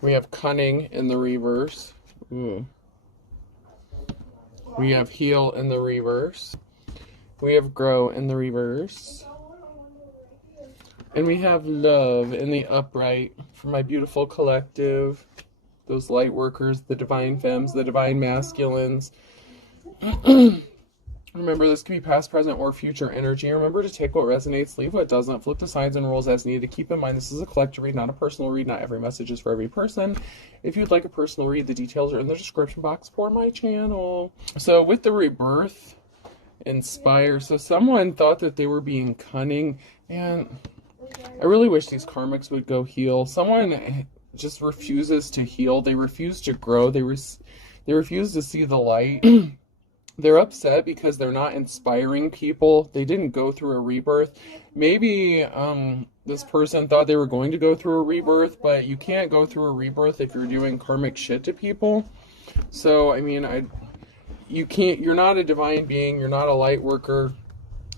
We have cunning in the reverse. Ooh. We have heal in the reverse. We have grow in the reverse. And we have love in the upright for my beautiful collective. Those light workers, the divine femmes, the divine masculines. Remember, this can be past, present, or future energy. Remember to take what resonates, leave what doesn't, flip the signs and rules as needed. Keep in mind, this is a collective read, not a personal read. Not every message is for every person. If you'd like a personal read, the details are in the description box for my channel. So with the rebirth, inspire. So someone thought that they were being cunning, and I really wish these karmics would go heal. Someone just refuses to heal. They refuse to grow. They refuse to see the light. They're upset because they're not inspiring people. They didn't go through a rebirth. Maybe this person thought they were going to go through a rebirth, but you can't go through a rebirth if you're doing karmic shit to people. So, I mean, you're not a divine being. You're not a light worker.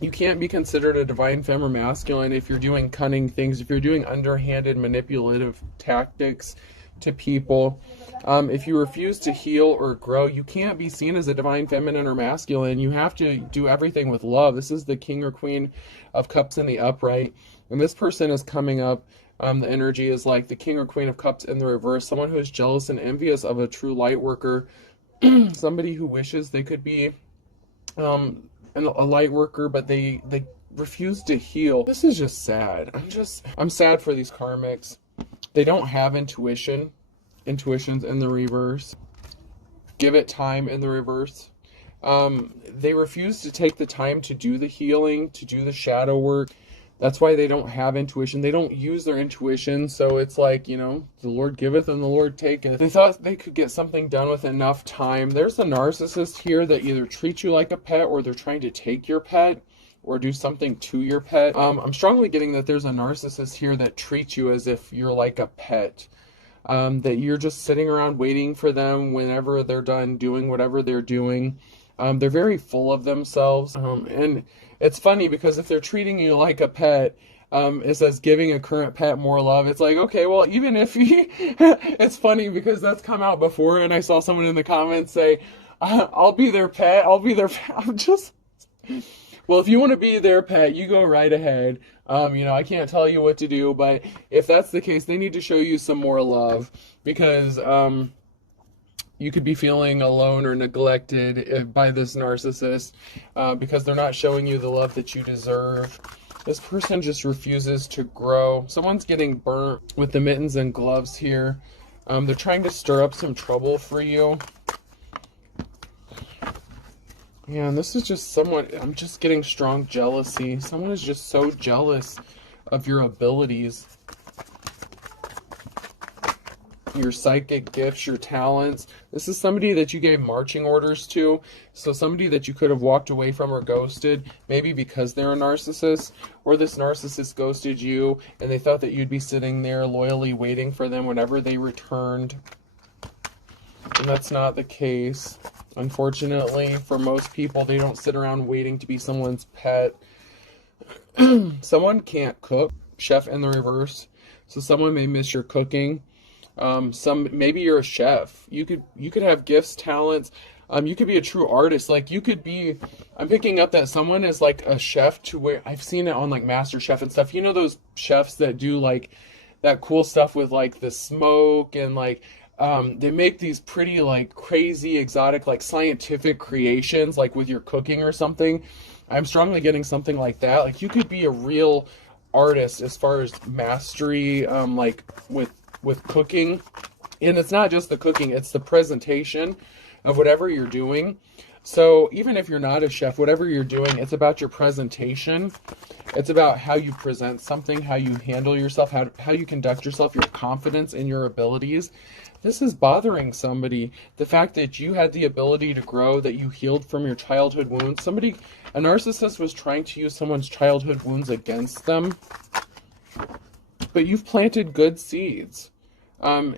You can't be considered a divine femme or masculine if you're doing cunning things, if you're doing underhanded manipulative tactics to people. If you refuse to heal or grow, you can't be seen as a divine feminine or masculine. You have to do everything with love. This is the King or Queen of Cups in the upright. And this person is coming up. The energy is like the King or Queen of Cups in the reverse. Someone who is jealous and envious of a true light worker. Somebody who wishes they could be a light worker, but they refuse to heal. This is just sad. I'm sad for these karmics. They don't have intuition. Intuition's in the reverse. Give it time in the reverse. They refuse to take the time to do the healing, to do the shadow work. That's why they don't have intuition. They don't use their intuition. So it's like, you know, the Lord giveth and the Lord taketh. They thought they could get something done with enough time. There's a narcissist here that either treats you like a pet, or they're trying to take your pet or do something to your pet. I'm strongly getting that there's a narcissist here that treats you as if you're like a pet. That you're just sitting around waiting for them whenever they're done doing whatever they're doing. They're very full of themselves. And it's funny because if they're treating you like a pet, it says giving a current pet more love. It's like, okay, well, even if it's funny because that's come out before, and I saw someone in the comments say, I'll be their pet. I'll be their pet. I'm just... Well, if you want to be their pet, you go right ahead. You know, I can't tell you what to do, but if that's the case, they need to show you some more love, because you could be feeling alone or neglected by this narcissist because they're not showing you the love that you deserve. This person just refuses to grow. Someone's getting burnt with the mittens and gloves here. They're trying to stir up some trouble for you. Yeah, and this is just someone, I'm just getting strong jealousy. Someone is just so jealous of your abilities, your psychic gifts, your talents. This is somebody that you gave marching orders to. So somebody that you could have walked away from or ghosted, maybe because they're a narcissist, or this narcissist ghosted you and they thought that you'd be sitting there loyally waiting for them whenever they returned. And that's not the case. Unfortunately, for most people, they don't sit around waiting to be someone's pet. Someone can't cook. Chef in the reverse. So someone may miss your cooking. Maybe you're a chef. You could have gifts, talents. You could be a true artist. Like, you could be... I'm picking up that someone is like a chef to where... I've seen it on like Master Chef and stuff. You know those chefs that do like that cool stuff with like the smoke and like... they make these pretty, like, crazy, exotic, like, scientific creations, like, with your cooking or something. I'm strongly getting something like that. Like, you could be a real artist as far as mastery, like, with cooking. And it's not just the cooking, it's the presentation of whatever you're doing. So even if you're not a chef, whatever you're doing, it's about your presentation. It's about how you present something, how you handle yourself, how you conduct yourself, your confidence in your abilities. This is bothering somebody. The fact that you had the ability to grow, that you healed from your childhood wounds. A narcissist was trying to use someone's childhood wounds against them. But you've planted good seeds.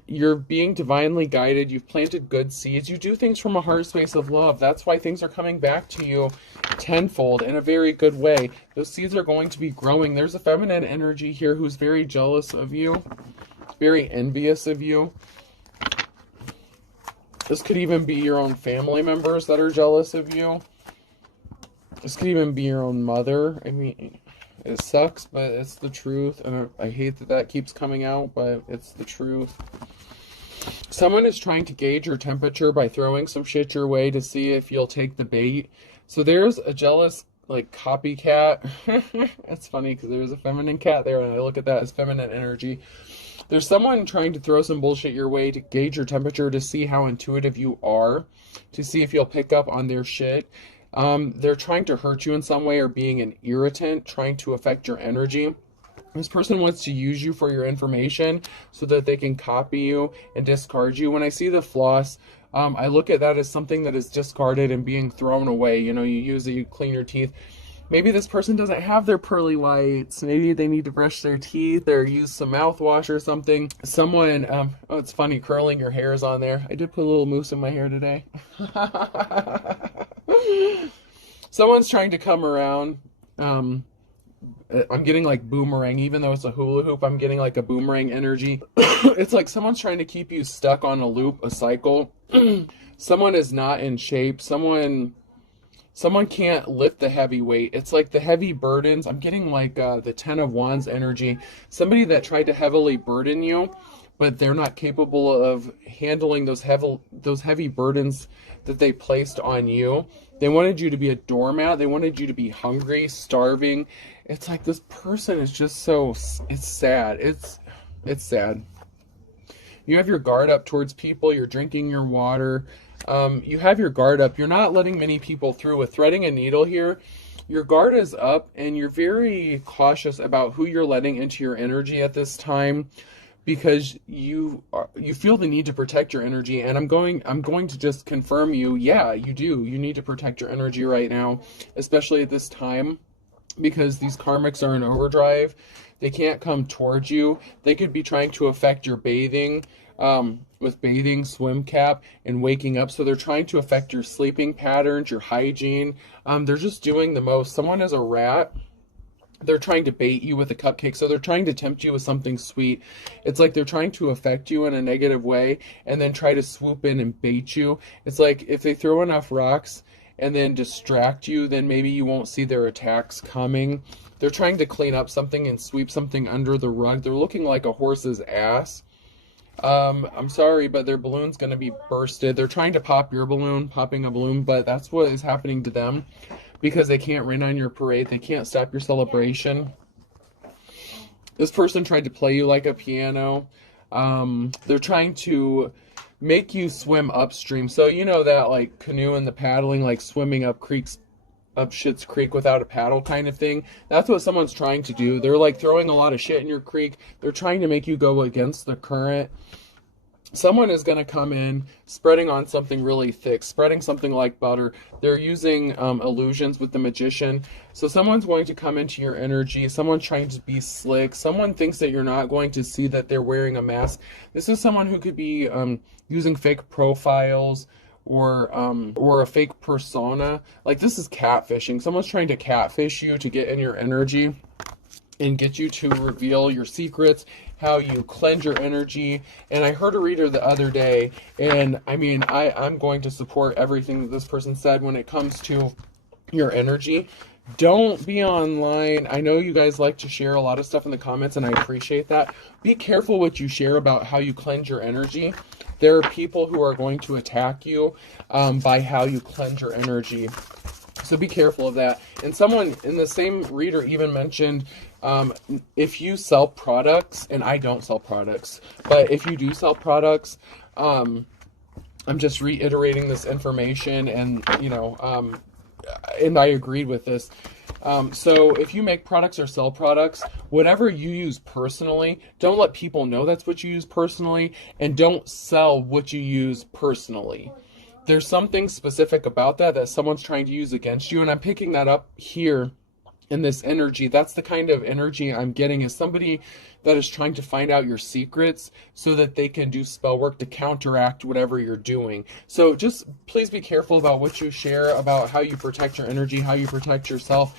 You're being divinely guided. You've planted good seeds. You do things from a heart space of love. That's why things are coming back to you tenfold in a very good way. Those seeds are going to be growing. There's a feminine energy here who's very jealous of you. very envious of you. This could even be your own family members that are jealous of you. This could even be your own mother. I mean, it sucks, but it's the truth. And I hate that that keeps coming out, but it's the truth. Someone is trying to gauge your temperature by throwing some shit your way to see if you'll take the bait. So there's a jealous, like, copycat. It's funny because there's a feminine cat there, and I look at that as feminine energy. There's someone trying to throw some bullshit your way to gauge your temperature, to see how intuitive you are, to see if you'll pick up on their shit. They're trying to hurt you in some way, or being an irritant, trying to affect your energy. This person wants to use you for your information so that they can copy you and discard you. When I see the floss, I look at that as something that is discarded and being thrown away. You know, you use it, you clean your teeth. Maybe this person doesn't have their pearly whites. Maybe they need to brush their teeth or use some mouthwash or something. Someone, oh, it's funny, curling your hair is on there. I did put a little mousse in my hair today. Someone's trying to come around. I'm getting like boomerang, even though it's a hula hoop, I'm getting like a boomerang energy. It's like someone's trying to keep you stuck on a loop, a cycle. Someone is not in shape. Someone can't lift the heavy weight. It's like the heavy burdens. I'm getting like the 10 of Wands energy. Somebody that tried to heavily burden you, but they're not capable of handling those heavy burdens that they placed on you. They wanted you to be a doormat. They wanted you to be hungry, starving. It's like this person is just so, it's sad. It's sad. You have your guard up towards people. You're drinking your water. You have your guard up. You're not letting many people through. With threading a needle here, your guard is up, and you're very cautious about who you're letting into your energy at this time, because you feel the need to protect your energy. And I'm going to just confirm you. Yeah, you do. You need to protect your energy right now, especially at this time, because these karmics are in overdrive. They can't come towards you. They could be trying to affect your bathing, with bathing, swim cap, and waking up. So they're trying to affect your sleeping patterns, your hygiene. They're just doing the most. Someone is a rat. They're trying to bait you with a cupcake. So they're trying to tempt you with something sweet. It's like they're trying to affect you in a negative way and then try to swoop in and bait you. It's like if they throw enough rocks and then distract you, then maybe you won't see their attacks coming. They're trying to clean up something and sweep something under the rug. They're looking like a horse's ass. I'm sorry, but their balloon's going to be bursted. They're trying to pop your balloon, popping a balloon, but that's what is happening to them, because they can't rain on your parade. They can't stop your celebration. This person tried to play you like a piano. They're trying to make you swim upstream. So you know that like canoe and the paddling, like swimming up creeks, up Schitt's Creek without a paddle kind of thing. That's what someone's trying to do. They're like throwing a lot of shit in your creek. They're trying to make you go against the current. Someone is going to come in spreading on something really thick, spreading something like butter. They're using illusions with the magician. So someone's going to come into your energy. Someone's trying to be slick. Someone thinks that you're not going to see that they're wearing a mask. This is someone who could be using fake profiles, or a fake persona. Like, this is catfishing. Someone's trying to catfish you to get in your energy and get you to reveal your secrets, how you cleanse your energy. And I heard a reader the other day, and I mean, I'm going to support everything that this person said when it comes to your energy. Don't be online. I know you guys like to share a lot of stuff in the comments, and I appreciate that. Be careful what you share about how you cleanse your energy. There are people who are going to attack you by how you cleanse your energy. So be careful of that. And someone in the same reader even mentioned, if you sell products, and I don't sell products, but if you do sell products, I'm just reiterating this information, and you know, and I agreed with this. So if you make products or sell products, whatever you use personally, don't let people know that's what you use personally, and don't sell what you use personally. There's something specific about that someone's trying to use against you, and I'm picking that up here in this energy. That's the kind of energy I'm getting, is somebody that is trying to find out your secrets so that they can do spell work to counteract whatever you're doing. So just please be careful about what you share, about how you protect your energy, how you protect yourself.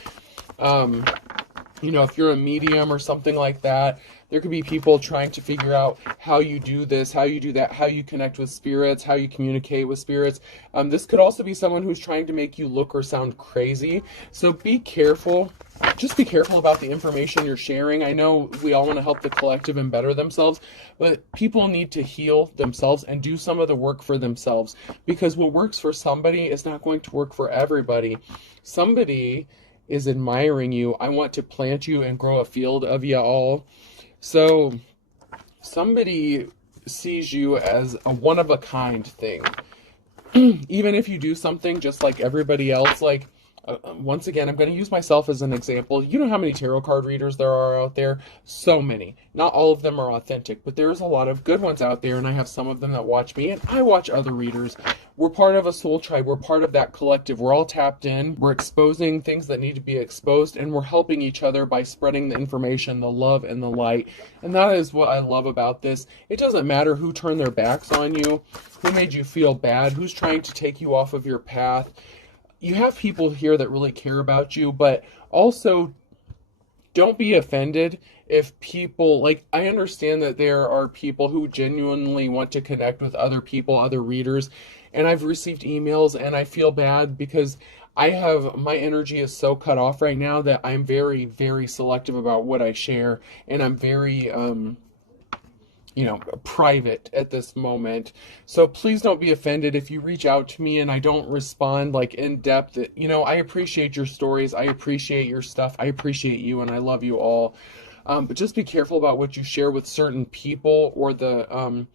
You know, if you're a medium or something like that, There could be people trying to figure out how you do this, how you do that, how you connect with spirits, how you communicate with spirits. This could also be someone who's trying to make you look or sound crazy. So be careful. Just be careful about the information you're sharing. I know we all want to help the collective and better themselves, but people need to heal themselves and do some of the work for themselves, because what works for somebody is not going to work for everybody. Somebody is admiring you. I want to plant you and grow a field of you all. So somebody sees you as a one-of-a-kind thing. Even if you do something just like everybody else, like, once again, I'm going to use myself as an example. You know how many tarot card readers there are out there? So many. Not all of them are authentic, but there's a lot of good ones out there, and I have some of them that watch me, and I watch other readers. We're part of a soul tribe. We're part of that collective. We're all tapped in. We're exposing things that need to be exposed, and we're helping each other by spreading the information, the love, and the light. And that is what I love about this. It doesn't matter who turned their backs on you, who made you feel bad, who's trying to take you off of your path. You have people here that really care about you, but also don't be offended if people, like, I understand that there are people who genuinely want to connect with other people, other readers, and I've received emails and I feel bad because my energy is so cut off right now that I'm very, very selective about what I share, and I'm very, private at this moment. So please don't be offended if you reach out to me and I don't respond like in depth. I appreciate your stories. I appreciate your stuff. I appreciate you, and I love you all. But just be careful about what you share with certain people, or the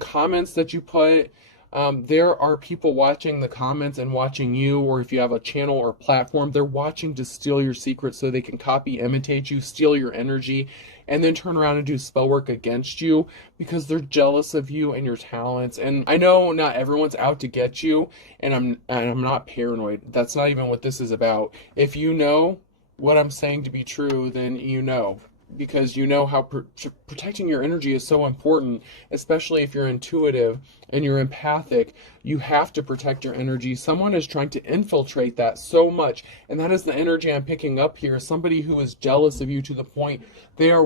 comments that you put. There are people watching the comments and watching you, or if you have a channel or platform, they're watching to steal your secrets so they can copy, imitate you, steal your energy, and then turn around and do spell work against you because they're jealous of you and your talents. And I know not everyone's out to get you, and I'm not paranoid. That's not even what this is about. If you know what I'm saying to be true, then you know. Because you know how protecting your energy is so important, especially if you're intuitive and you're empathic. You have to protect your energy. Someone is trying to infiltrate that so much, and that is the energy I'm picking up here. Somebody who is jealous of you to the point they're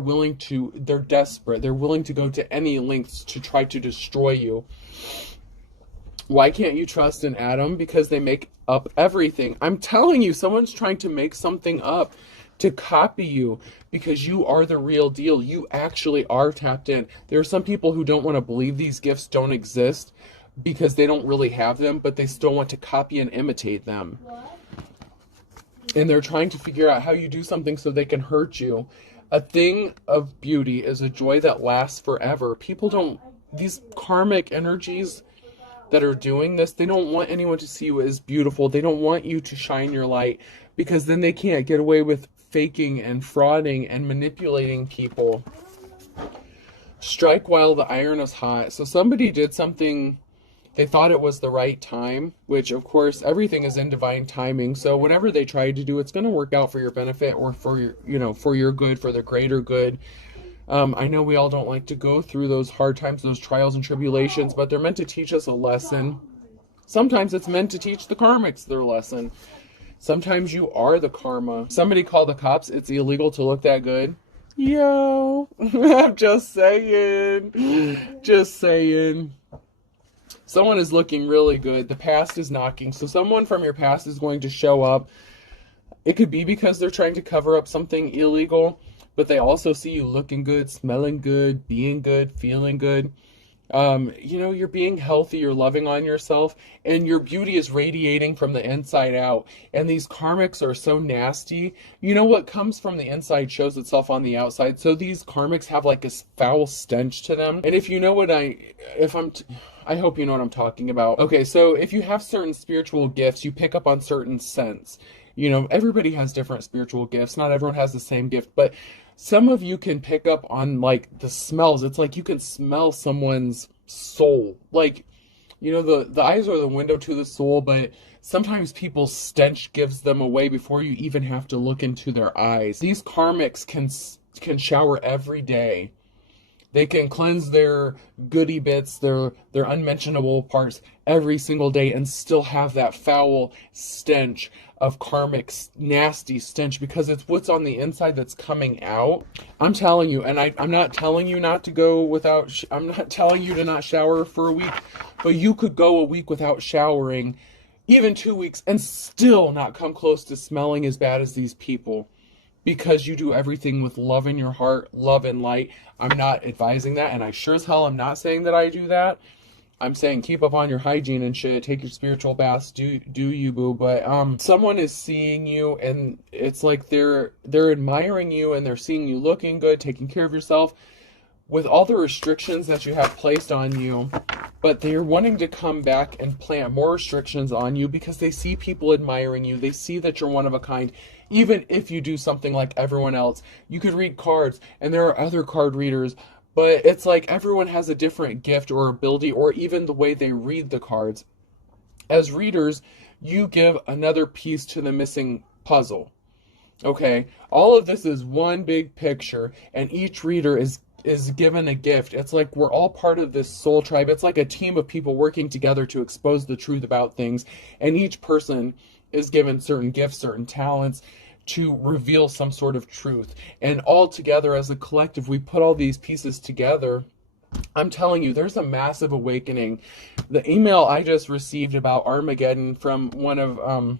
desperate. They're willing to go to any lengths to try to destroy you. Why can't you trust an atom? Because they make up everything. I'm telling you, someone's trying to make something up to copy you, because you are the real deal. You actually are tapped in. There are some people who don't want to believe these gifts don't exist because they don't really have them, but they still want to copy and imitate them. And they're trying to figure out how you do something so they can hurt you. A thing of beauty is a joy that lasts forever. These karmic energies that are doing this, they don't want anyone to see you as beautiful. They don't want you to shine your light, because then they can't get away with faking and frauding and manipulating people. Strike while the iron is hot. So somebody did something, they thought it was the right time, which of course everything is in divine timing. So whatever they tried to do, it's going to work out for your benefit, or for your good, for the greater good. I know we all don't like to go through those hard times, those trials and tribulations, but they're meant to teach us a lesson. Sometimes it's meant to teach the karmics their lesson. Sometimes you are the karma. Somebody called the cops. It's illegal to look that good. Yo, I'm just saying. Just saying. Someone is looking really good. The past is knocking. So someone from your past is going to show up. It could be because they're trying to cover up something illegal, but they also see you looking good, smelling good, being good, feeling good. You're being healthy, you're loving on yourself, and your beauty is radiating from the inside out. And these karmics are so nasty. What comes from the inside shows itself on the outside. So these karmics have like a foul stench to them. And if you know what I hope you know what I'm talking about. Okay, so if you have certain spiritual gifts, you pick up on certain scents. Everybody has different spiritual gifts. Not everyone has the same gift, but some of you can pick up on like the smells. It's like you can smell someone's soul. Like, the eyes are the window to the soul, but sometimes people's stench gives them away before you even have to look into their eyes. These karmics can shower every day. They can cleanse their goody bits, their unmentionable parts every single day and still have that foul stench of karmic, nasty stench, because it's what's on the inside that's coming out. I'm telling you, and I'm not telling you not to go without, I'm not telling you to not shower for a week, but you could go a week without showering, even 2 weeks, and still not come close to smelling as bad as these people. Because you do everything with love in your heart, love and light. I'm not advising that, and I sure as hell am not saying that I do that. I'm saying keep up on your hygiene and shit, take your spiritual baths, do you, boo. But someone is seeing you, and it's like they're admiring you, and they're seeing you looking good, taking care of yourself, with all the restrictions that you have placed on you. But they're wanting to come back and plant more restrictions on you because they see people admiring you. They see that you're one of a kind. Even if you do something like everyone else, you could read cards, and there are other card readers, but it's like everyone has a different gift or ability, or even the way they read the cards. As readers, you give another piece to the missing puzzle. Okay? All of this is one big picture, and each reader is given a gift. It's like we're all part of this soul tribe. It's like a team of people working together to expose the truth about things, and each person is given certain gifts, certain talents to reveal some sort of truth. And all together as a collective, we put all these pieces together. I'm telling you, there's a massive awakening. The email I just received about Armageddon from one of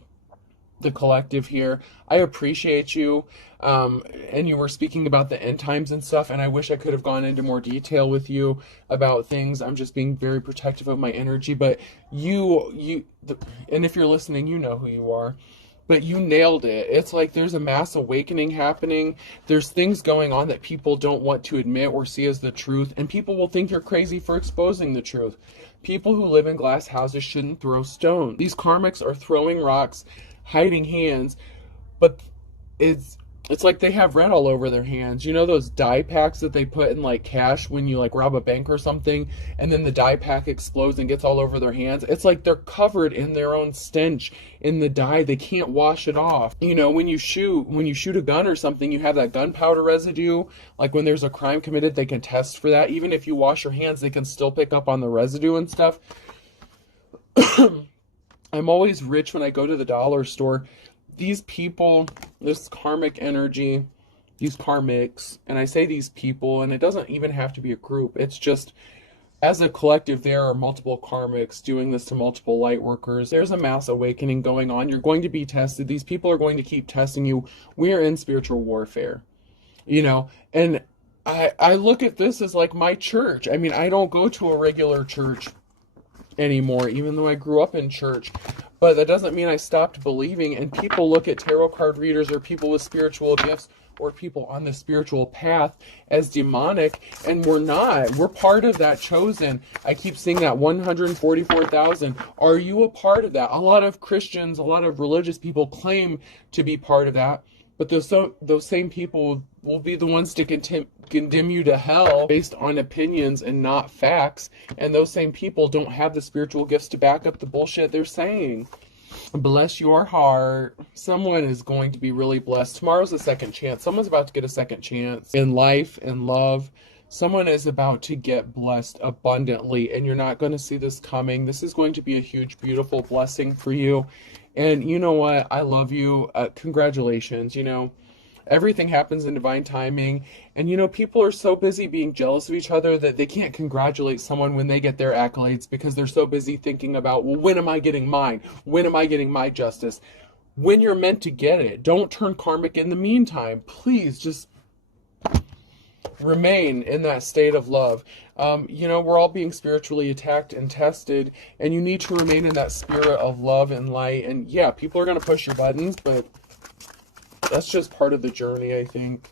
the collective here, I appreciate you. And you were speaking about the end times and stuff, and I wish I could have gone into more detail with you about things. I'm just being very protective of my energy, but and if you're listening, you know who you are. But you nailed it. It's like there's a mass awakening happening. There's things going on that people don't want to admit or see as the truth, and people will think you're crazy for exposing the truth. People who live in glass houses shouldn't throw stones. These karmics are throwing rocks, hiding hands, but it's like they have red all over their hands. You know those dye packs that they put in like cash when you like rob a bank or something, and then the dye pack explodes and gets all over their hands? It's like they're covered in their own stench in the dye. They can't wash it off. You know, when you shoot a gun or something, you have that gunpowder residue. Like when there's a crime committed, they can test for that. Even if you wash your hands, they can still pick up on the residue and stuff. I'm always rich when I go to the dollar store. These people, this karmic energy, these karmics, and I say these people, and it doesn't even have to be a group. It's just, as a collective, there are multiple karmics doing this to multiple light workers. There's a mass awakening going on. You're going to be tested. These people are going to keep testing you. We're in spiritual warfare, you know, and I look at this as like my church. I mean, I don't go to a regular church anymore, even though I grew up in church. But that doesn't mean I stopped believing. And people look at tarot card readers or people with spiritual gifts or people on the spiritual path as demonic, and we're not. We're part of that chosen. I keep seeing that 144,000. Are you a part of that? A lot of Christians, a lot of religious people claim to be part of that, but those same people will be the ones to condemn you to hell based on opinions and not facts. And those same people don't have the spiritual gifts to back up the bullshit they're saying. Bless your heart. Someone is going to be really blessed. Tomorrow's a second chance. Someone's about to get a second chance in life and love. Someone is about to get blessed abundantly, and you're not going to see this coming. This is going to be a huge, beautiful blessing for you. And you know what? I love you. Congratulations. You know, everything happens in divine timing. And, you know, people are so busy being jealous of each other that they can't congratulate someone when they get their accolades because they're so busy thinking about, well, when am I getting mine? When am I getting my justice? When you're meant to get it. Don't turn karmic in the meantime. Please just remain in that state of love. You know, we're all being spiritually attacked and tested, and you need to remain in that spirit of love and light. And yeah, people are going to push your buttons, but that's just part of the journey, I think.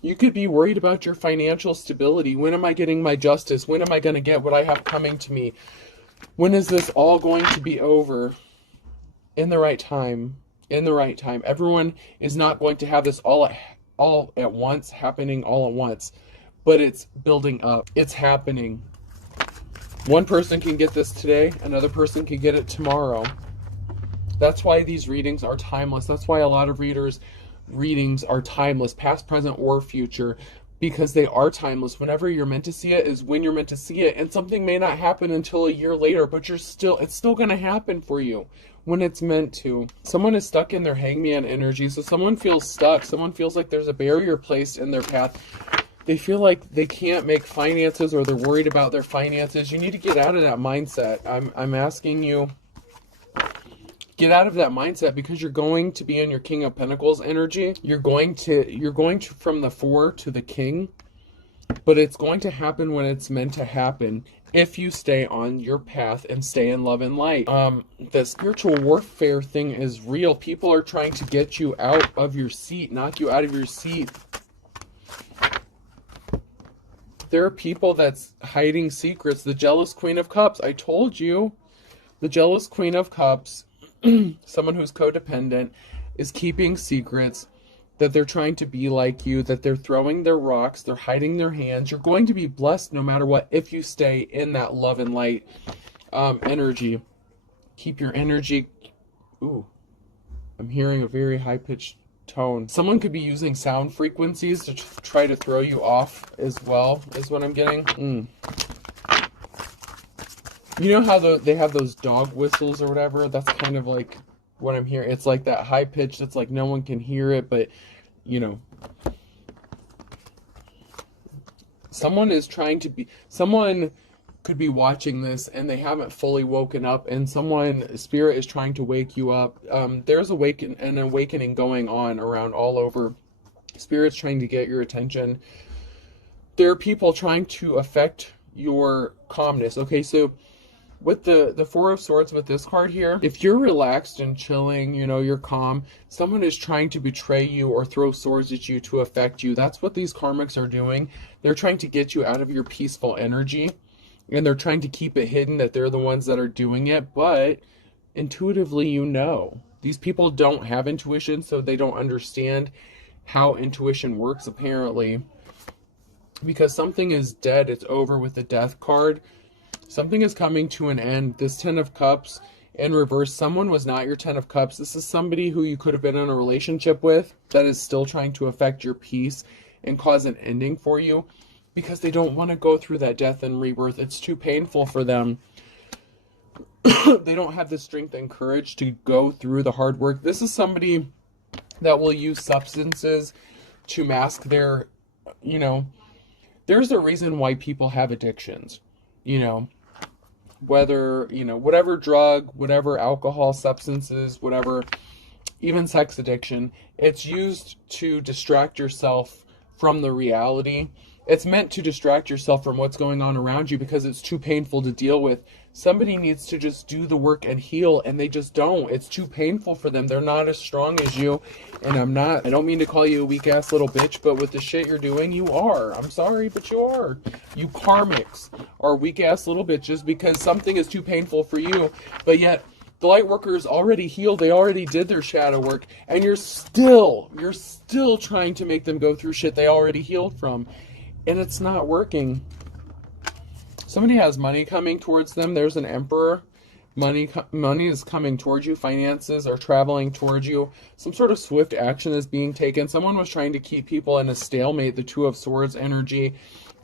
You could be worried about your financial stability. When am I getting my justice? When am I going to get what I have coming to me? When is this all going to be over? In the right time. In the right time. Everyone is not going to have this all at once, happening all at once. But it's building up. It's happening. One person can get this today. Another person can get it tomorrow. That's why these readings are timeless. That's why a lot of readers readings are timeless, past, present, or future, because they are timeless. Whenever you're meant to see it is when you're meant to see it, and something may not happen until a year later, but it's still going to happen for you when it's meant to. Someone is stuck in their hangman energy, so someone feels stuck. Someone feels like there's a barrier placed in their path. They feel like they can't make finances, or they're worried about their finances. You need to get out of that mindset. I'm asking you, get out of that mindset, because you're going to be in your King of Pentacles energy. You're going to from the 4 to the King, but it's going to happen when it's meant to happen if you stay on your path and stay in love and light. The spiritual warfare thing is real. People are trying to get you out of your seat, knock you out of your seat. There are people that's hiding secrets. The jealous Queen of Cups, I told you, the jealous Queen of Cups, someone who's codependent, is keeping secrets, that they're trying to be like you, that they're throwing their rocks, they're hiding their hands. You're going to be blessed no matter what if you stay in that love and light energy. Keep your energy. Ooh, I'm hearing a very high-pitched tone. Someone could be using sound frequencies to try to throw you off as well, is what I'm getting. You know how they have those dog whistles or whatever? That's kind of like what I'm hearing. It's like that high pitch that's like no one can hear it, but you know, someone could be watching this and they haven't fully woken up, and spirit is trying to wake you up. There's an awakening going on around all over. Spirit's trying to get your attention. There are people trying to affect your calmness. Okay, so with the 4 of Swords with this card here, if you're relaxed and chilling, you know, you're calm, someone is trying to betray you or throw swords at you to affect you. That's what these karmics are doing. They're trying to get you out of your peaceful energy, and they're trying to keep it hidden that they're the ones that are doing it, but intuitively you know. These people don't have intuition, so they don't understand how intuition works, apparently. Because something is dead, it's over with the Death card. Something is coming to an end. This 10 of Cups in reverse, someone was not your 10 of Cups. This is somebody who you could have been in a relationship with that is still trying to affect your peace and cause an ending for you, because they don't want to go through that death and rebirth. It's too painful for them. They don't have the strength and courage to go through the hard work. This is somebody that will use substances to mask their, you know, there's a reason why people have addictions, you know, whether, you know, whatever drug, whatever alcohol, substances, whatever, even sex addiction, it's used to distract yourself from the reality. It's meant to distract yourself from what's going on around you because it's too painful to deal with. Somebody needs to just do the work and heal, and they just don't. It's too painful for them. They're not as strong as you, and I don't mean to call you a weak-ass little bitch, but with the shit you're doing, you are. I'm sorry, but you are. You karmics are weak-ass little bitches because something is too painful for you, but yet the light workers already healed. They already did their shadow work, and you're still trying to make them go through shit they already healed from, and it's not working. Somebody has money coming towards them. There's an Emperor. Money is coming towards you. Finances are traveling towards you. Some sort of swift action is being taken. Someone was trying to keep people in a stalemate, the 2 of Swords energy,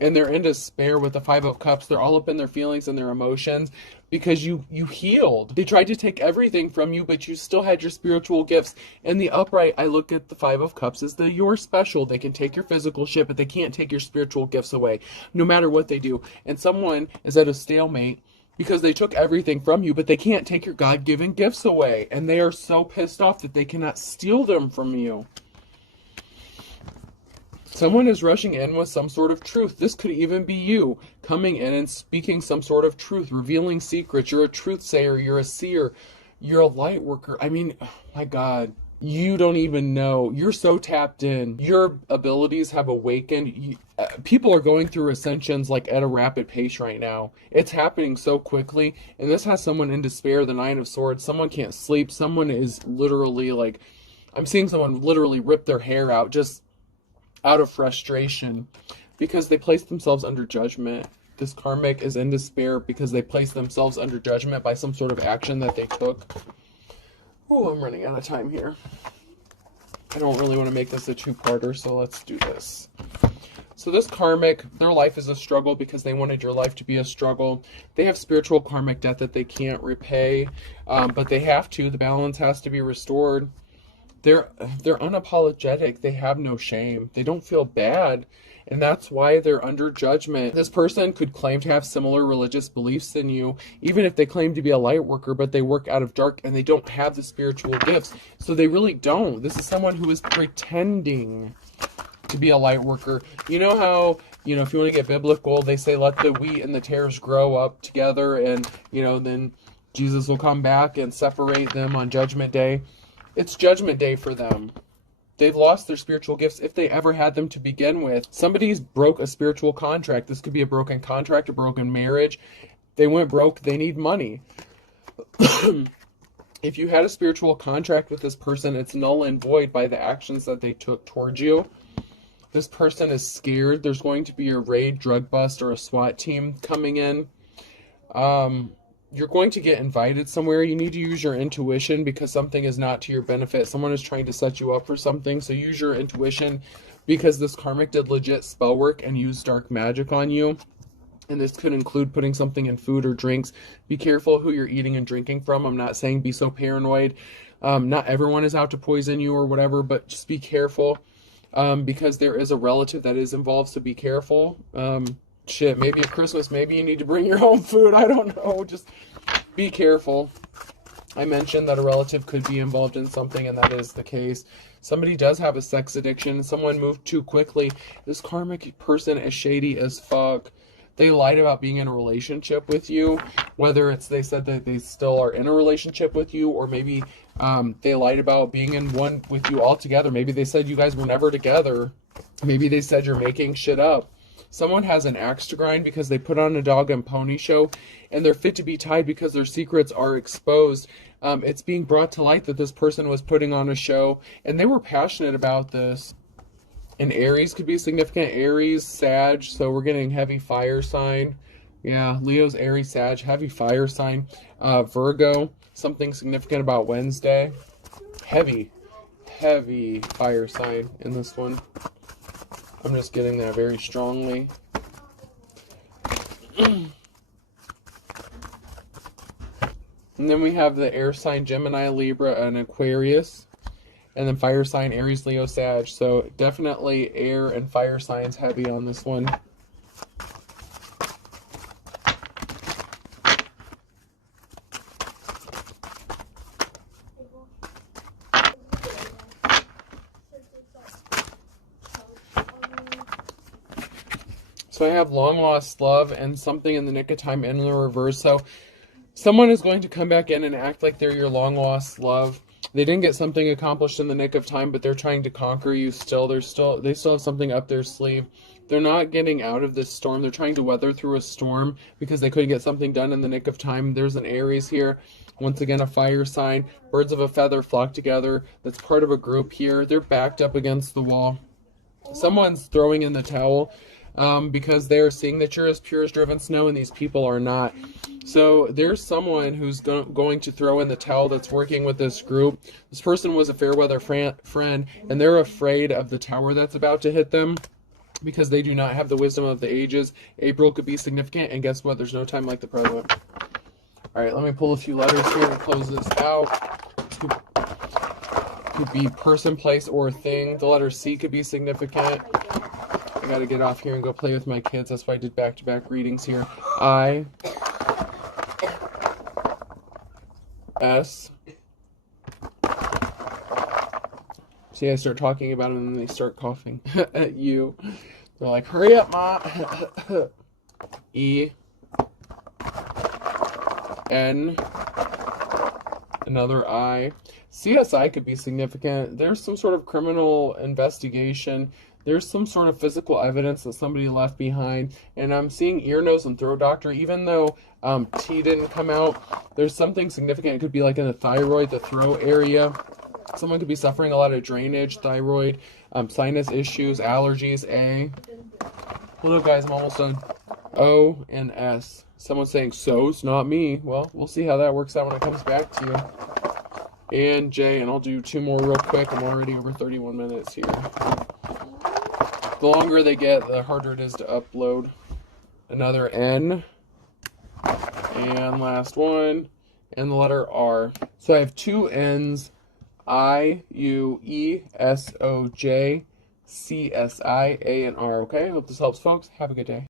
and they're in despair with the 5 of Cups. They're all up in their feelings and their emotions because you healed. They tried to take everything from you, but you still had your spiritual gifts. In the upright, I look at the 5 of Cups as you're special. They can take your physical shit, but they can't take your spiritual gifts away, no matter what they do. And someone is at a stalemate because they took everything from you, but they can't take your God-given gifts away. And they are so pissed off that they cannot steal them from you. Someone is rushing in with some sort of truth. This could even be you coming in and speaking some sort of truth, revealing secrets. You're a truth sayer. You're a seer. You're a light worker. I mean, oh my God, you don't even know. You're so tapped in. Your abilities have awakened. People are going through ascensions like at a rapid pace right now. It's happening so quickly. And this has someone in despair, the 9 of Swords. Someone can't sleep. Someone is literally like, I'm seeing someone literally rip their hair out just out of frustration because they place themselves under judgment. This karmic is in despair because they place themselves under judgment by some sort of action that they took. Oh, I'm running out of time here. I don't really want to make this a two-parter, so let's do this. So this karmic, their life is a struggle because they wanted your life to be a struggle. They have spiritual karmic debt that they can't repay, but they have to. The balance has to be restored. They're unapologetic. They have no shame. They don't feel bad, and that's why they're under judgment. This person could claim to have similar religious beliefs than you, even if they claim to be a light worker, but they work out of dark and they don't have the spiritual gifts. So they really don't. This is someone who is pretending to be a light worker. You know how, if you want to get biblical, they say let the wheat and the tares grow up together, and then Jesus will come back and separate them on Judgment Day. It's Judgment Day for them. They've lost their spiritual gifts if they ever had them to begin with. Somebody's broke a spiritual contract. This could be a broken contract, a broken marriage. They went broke. They need money. If you had a spiritual contract with this person, it's null and void by the actions that they took towards you. This person is scared. There's going to be a raid, drug bust, or a SWAT team coming in. You're going to get invited somewhere. You need to use your intuition because something is not to your benefit. Someone is trying to set you up for something, so use your intuition because this karmic did legit spell work and used dark magic on you. And this could include putting something in food or drinks. Be careful who you're eating and drinking from. I'm not saying be so paranoid. Not everyone is out to poison you or whatever, but just be careful. Because there is a relative that is involved, so be careful. Maybe at Christmas, maybe you need to bring your own food. I don't know. Just be careful. I mentioned that a relative could be involved in something, and that is the case. Somebody does have a sex addiction. Someone moved too quickly. This karmic person is shady as fuck. They lied about being in a relationship with you, whether it's they said that they still are in a relationship with you, or maybe they lied about being in one with you altogether. Maybe they said you guys were never together. Maybe they said you're making shit up. Someone has an axe to grind because they put on a dog and pony show, and they're fit to be tied because their secrets are exposed. It's being brought to light that this person was putting on a show, and they were passionate about this. And Aries could be significant. Aries, Sag, so we're getting heavy fire sign. Yeah, Leo's Aries, Sag, heavy fire sign. Virgo, something significant about Wednesday. Heavy fire sign in this one. I'm just getting that very strongly. And then we have the air sign Gemini, Libra, and Aquarius. And then fire sign Aries, Leo, Sag. So definitely air and fire signs heavy on this one. So I have long lost love and something in the nick of time in the reverse. So someone is going to come back in and act like they're your long lost love. They didn't get something accomplished in the nick of time, but they're trying to conquer you still. They still have something up their sleeve. They're not getting out of this storm. They're trying to weather through a storm because they couldn't get something done in the nick of time. There's an Aries here. Once again, a fire sign. Birds of a feather flock together. That's part of a group here. They're backed up against the wall. Someone's throwing in the towel because they're seeing that you're as pure as driven snow and these people are not. So there's someone who's going to throw in the towel that's working with this group. This person was a fair weather friend, and they're afraid of the tower that's about to hit them because they do not have the wisdom of the ages. April could be significant, and guess what? There's no time like the present. All right, let me pull a few letters here and close this out. Could be person, place, or thing. The letter C could be significant. I got to get off here and go play with my kids. That's why I did back-to-back readings here. I... S. See, I start talking about them and then they start coughing at you. They're like, hurry up, Ma. E. N. Another I. CSI could be significant. There's some sort of criminal investigation. There's some sort of physical evidence that somebody left behind. And I'm seeing ear, nose, and throat doctor. Even though T didn't come out, there's something significant. It could be like in the thyroid, the throat area. Someone could be suffering a lot of drainage, thyroid, sinus issues, allergies. A. Hold up, guys. I'm almost done. O and S. Someone's saying, so it's not me. Well, we'll see how that works out when it comes back to you. and J, and I'll do 2 more real quick. I'm already over 31 minutes here. The longer they get, the harder it is to upload. Another N, and last one, and the letter R. So I have 2 N's, I, U, E, S, O, J, C, S, I, A, and R, okay? Hope this helps, folks. Have a good day.